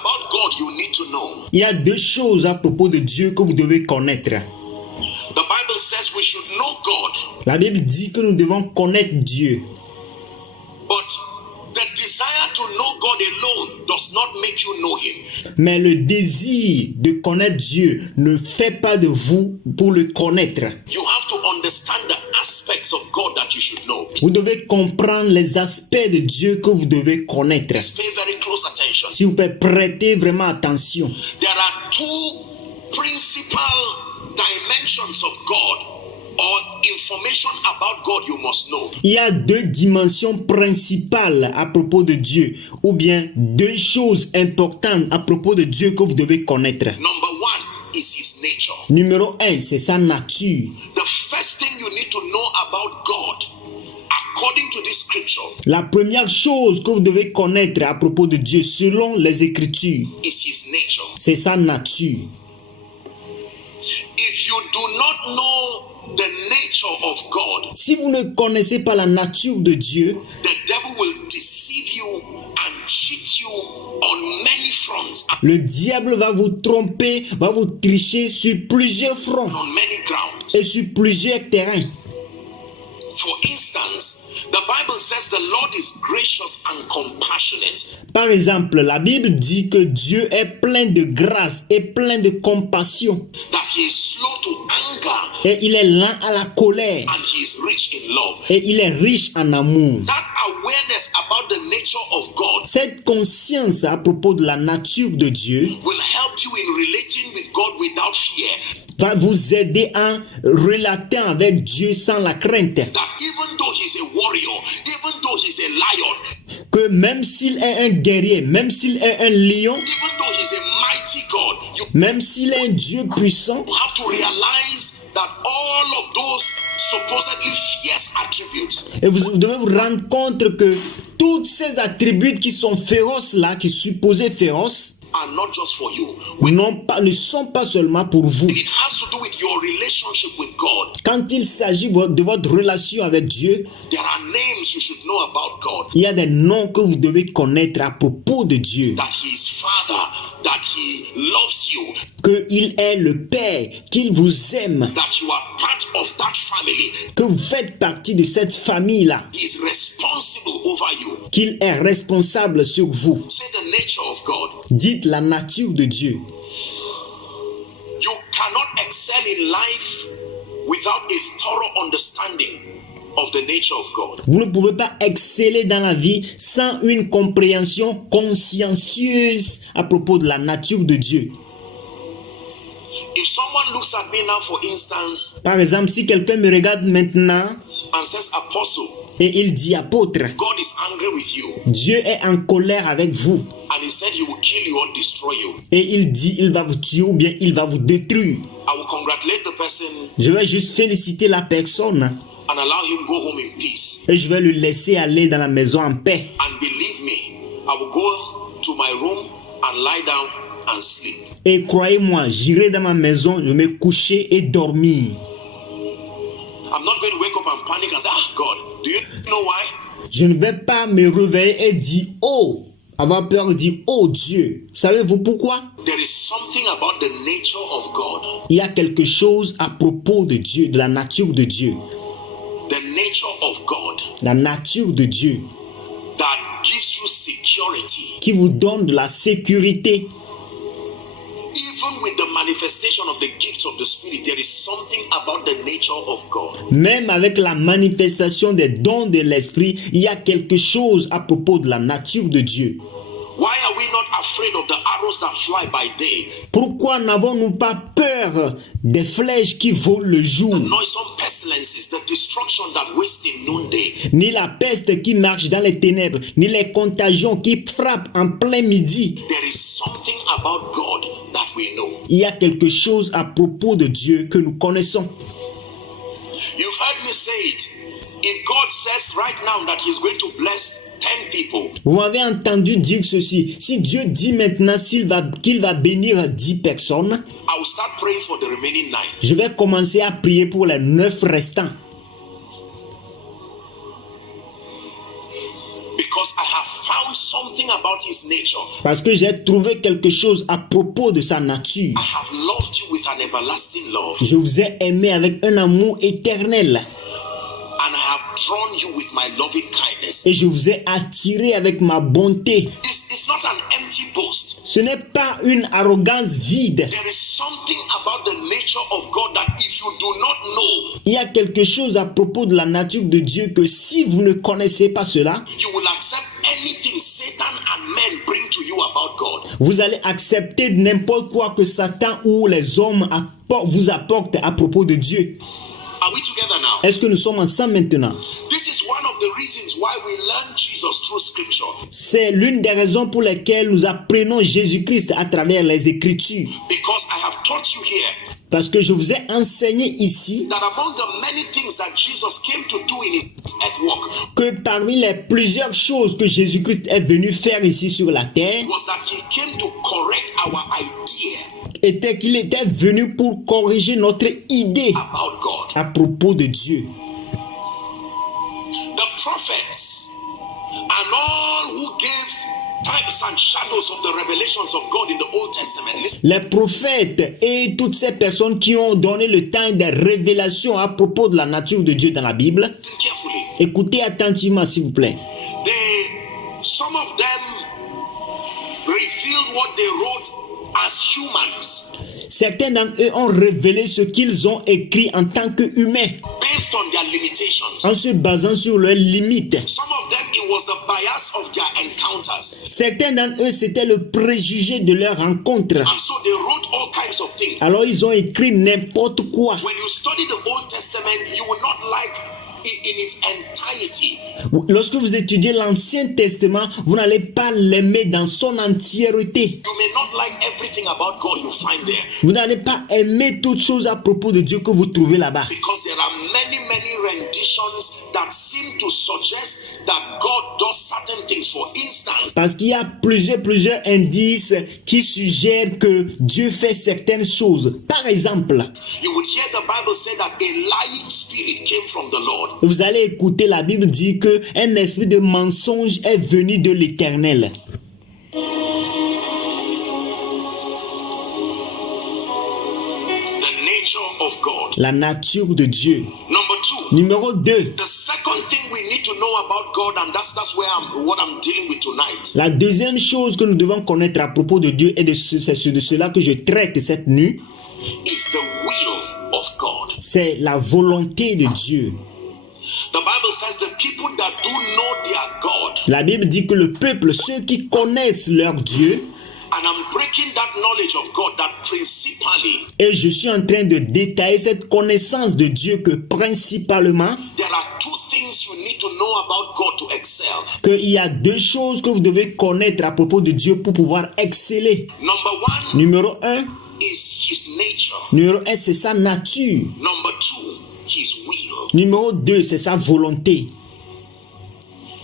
about God you need to know. Il y a deux choses à propos de Dieu que vous devez connaître. The Bible says we should know God, La Bible dit que nous devons connaître Dieu. but the desire to know God alone does not make you know Him. Mais le désir de connaître Dieu ne fait pas de vous pour le connaître. You have to understand the aspects of God that you should know. Vous devez comprendre les aspects de Dieu que vous devez connaître. Please pay very close attention. Si vous pouvez prêter vraiment attention. There are two principal dimensions of God or information about God you must know. Il y a deux dimensions principales à propos de Dieu, ou bien deux choses importantes à propos de Dieu que vous devez connaître. Number one is His nature. Numéro 1, c'est sa nature. The first thing you need to know about God, according to this scripture, La première chose que vous devez connaître à propos de Dieu, selon les Écritures, is His nature. c'est sa nature. If you do not know the nature of God, Si vous ne connaissez pas la nature de Dieu, the devil will deceive you and cheat you on many fronts, le diable va vous tromper, va vous tricher sur plusieurs fronts on many grounds. et sur plusieurs terrains. For instance, the Bible says the Lord is gracious and compassionate. Par exemple, la Bible dit que Dieu est plein de grâce et plein de compassion. That He is slow to anger Et il est lent à la colère. and He is rich in love. Et il est riche en amour. That awareness about the nature of God Cette conscience à propos de la nature de Dieu will help you in relating with God without fear. va vous aider à relater avec Dieu sans la crainte. That even though He's a warrior, even though He's a lion, Que même s'il est un guerrier, même s'il est un lion, even though He's a mighty God, you même s'il est un Dieu puissant, have to realize that all of those supposedly fierce attributes et vous devez vous rendre compte que tous ces attributs qui sont féroces là, qui supposés féroces, are not just for you. ne sont pas seulement pour vous. It has to do with your relationship with God. Quand il s'agit de votre relation avec Dieu, There are names you should know about God. il y a des noms que vous devez connaître à propos de Dieu. That He is Father, that He loves you, Qu'il est le Père, qu'il vous aime, that you are part of that family. que vous faites partie de cette famille-là, He is responsible over you. qu'il est responsable sur vous. Say the nature of God. Dites la nature de Dieu. You cannot excel in life without a thorough understanding of the nature of God. Vous ne pouvez pas exceller dans la vie sans une compréhension consciencieuse à propos de la nature de Dieu. If someone looks at me now, for instance, Par exemple, si quelqu'un me regarde maintenant and says, Apostle, et il dit apôtre, God is angry with you, Dieu est en colère avec vous, and He said He will kill you or destroy you, et il dit il va vous tuer ou bien il va vous détruire, I will congratulate the person je vais juste féliciter la personne and allow him go home in peace. et je vais le laisser aller dans la maison en paix. And believe me, I will go to my room and lie down and sleep. Et croyez-moi, j'irai dans ma maison, je vais me coucher et dormir. I'm not going to wake up and panic and say, God, do you know why? Je ne vais pas me réveiller et dire oh, avoir peur et dire oh Dieu. Savez-vous pourquoi? There is something about the nature of God. Il y a quelque chose à propos de Dieu, de la nature de Dieu. The nature of God La nature de Dieu that gives you security. qui vous donne de la sécurité. Even with the manifestation of the gifts of the Spirit, there is something about the nature of God. Même avec la manifestation des dons de l'Esprit, il y a quelque chose à propos de la nature de Dieu. Why are we not afraid of the arrows that fly by day, Pourquoi n'avons-nous pas peur des flèches qui volent le jour, noisome pestilences, the destruction that wastes in noonday? ni la peste qui marche dans les ténèbres, ni les contagions qui frappent en plein midi? There is something about God that we know. Il y a quelque chose à propos de Dieu que nous connaissons. You've heard me say it. If God says right now that He's going to bless 10 people, Vous m'avez entendu dire ceci. Si Dieu dit maintenant qu'il va bénir 10 personnes, I will start praying for the remaining 9. je vais commencer à prier pour les 9 restants. Because I have found something about his nature. Parce que j'ai trouvé quelque chose à propos de sa nature. I have loved you with an everlasting love. Je vous ai aimé avec un amour éternel. And I have drawn you with my loving kindness. Et je vous ai attiré avec ma bonté. It's not an empty boast. Ce n'est pas une arrogance vide. There is something about the nature of God that if you do not know, Il y a quelque chose à propos de la nature de Dieu que si vous ne connaissez pas cela, you will accept anything Satan and men bring to you about God. vous allez accepter n'importe quoi que Satan ou les hommes vous apportent à propos de Dieu. Are we together now? Est-ce que nous sommes ensemble maintenant? This is one of the reasons why we learn Jesus through scripture. C'est l'une des raisons pour lesquelles nous apprenons Jésus-Christ à travers les Écritures. Because I have taught you here Parce que je vous ai enseigné ici that among the many things that Jesus came to do in his earth walk que parmi les plusieurs choses que Jésus-Christ est venu faire ici sur la terre, was that he came to correct our idea était qu'il était venu pour corriger notre idée about God. à propos de Dieu. The prophets and all who gave types and shadows of the revelations of God in the Old Testament. Listen Les prophètes et toutes ces personnes qui ont donné le temps des révélations à propos de la nature de Dieu dans la Bible, carefully. écoutez attentivement s'il vous plaît. Some of them revealed what they wrote as humans Certains d'entre eux ont révélé ce qu'ils ont écrit en tant qu'humains, based on their limitations. en se basant sur leurs limites. Some of them, it was the bias of their encounters. Certains d'entre eux, c'était le préjugé de leur rencontre. And so they wrote all kinds of things. Alors ils ont écrit n'importe quoi. When you study the Old Testament, you will not like in its entirety. Lorsque vous étudiez l'Ancien Testament, vous n'allez pas l'aimer dans son entièreté. You may not like everything about God you find there. Vous n'allez pas aimer toutes choses à propos de Dieu que vous trouvez là-bas. Because there are many renditions that seem to suggest that God does certain things. For instance, Parce qu'il y a plusieurs indices qui suggèrent que Dieu fait certaines choses. Par exemple, you would hear the Bible say that a lying spirit came from the Lord. vous allez écouter la Bible dire que un esprit de mensonge est venu de l'Éternel. The nature of God. La nature de Dieu. Number two. Numéro 2. The second thing we need to know about God, and that's what I'm dealing with tonight. La deuxième chose que nous devons connaître à propos de Dieu et c'est de cela que je traite cette nuit, Is the will of God. c'est la volonté de Dieu. The Bible says the people that do know their God, La Bible dit que le peuple, ceux qui connaissent leur Dieu, and I'm breaking that knowledge of God that principally et je suis en train de détailler cette connaissance de Dieu que principalement, there are two things you need to know about God to excel. qu'il y a deux choses que vous devez connaître à propos de Dieu pour pouvoir exceller. Number one Numéro 1, is his nature. numéro 1, c'est sa nature. Number two, his will. Numéro 2, c'est sa volonté.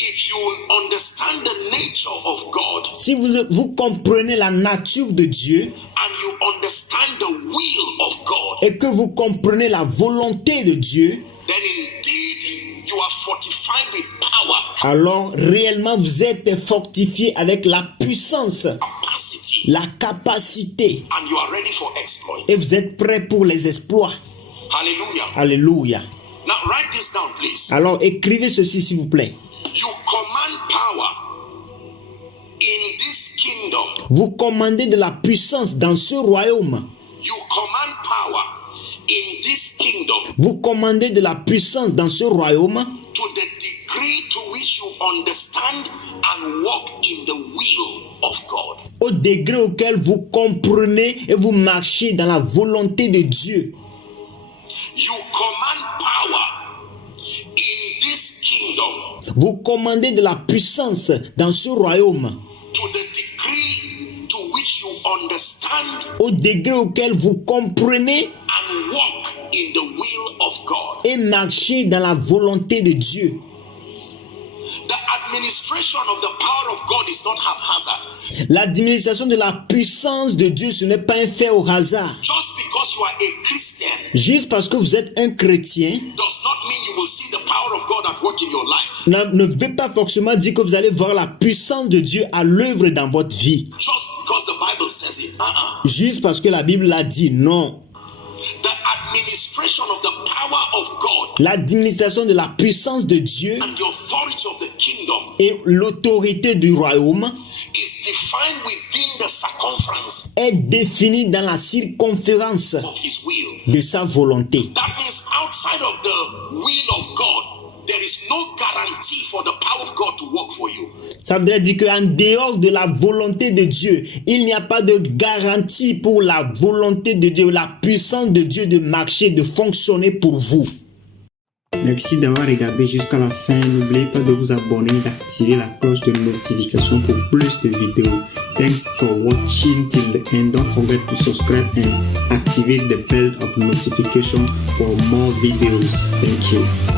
If you understand the nature of God Si vous comprenez la nature de Dieu and you understand the will of God, et que vous comprenez la volonté de Dieu, then indeed you are fortified with power, alors réellement vous êtes fortifié avec la puissance, capacity, la capacité, and you are ready for exploit. et vous êtes prêt pour les exploits. Hallelujah. Alléluia. Now write this down, please. Alors écrivez ceci s'il vous plaît. You command power in this kingdom. Vous commandez de la puissance dans ce royaume. You command power in this kingdom Vous commandez de la puissance dans ce royaume to the degree to which you understand and walk in the will of God. au degré auquel vous comprenez et vous marchez dans la volonté de Dieu. You command power in this kingdom Vous commandez de la puissance dans ce royaume to the degree to which you understand au degré auquel vous comprenez and walk in the will of God. et marchez dans la volonté de Dieu. The administration of the power of God is not haphazard. L'administration de la puissance de Dieu, ce n'est pas un fait au hasard. Just because you are a Christian Juste parce que vous êtes un chrétien, does not mean you will see the power of God at work in your life. ne veut pas forcément dire que vous allez voir la puissance de Dieu à l'œuvre dans votre vie. Just because the Bible says it. Juste parce que la Bible l'a dit, non. The administration of the power of God L'administration de la puissance de Dieu and the authority of the kingdom et l'autorité du royaume is defined within the circumference est définie dans la circonférence of His will. de sa volonté. That means outside of the will of God, there is no guarantee for the power of God to work for you. Ça voudrait dire qu'en dehors de la volonté de Dieu, il n'y a pas de garantie pour la volonté de Dieu, la puissance de Dieu de marcher, de fonctionner pour vous. Merci d'avoir regardé jusqu'à la fin. N'oubliez pas de vous abonner et d'activer la cloche de notification pour plus de vidéos. Thanks for watching till the end. Don't forget to subscribe and activate the bell of notification for more videos. Thank you.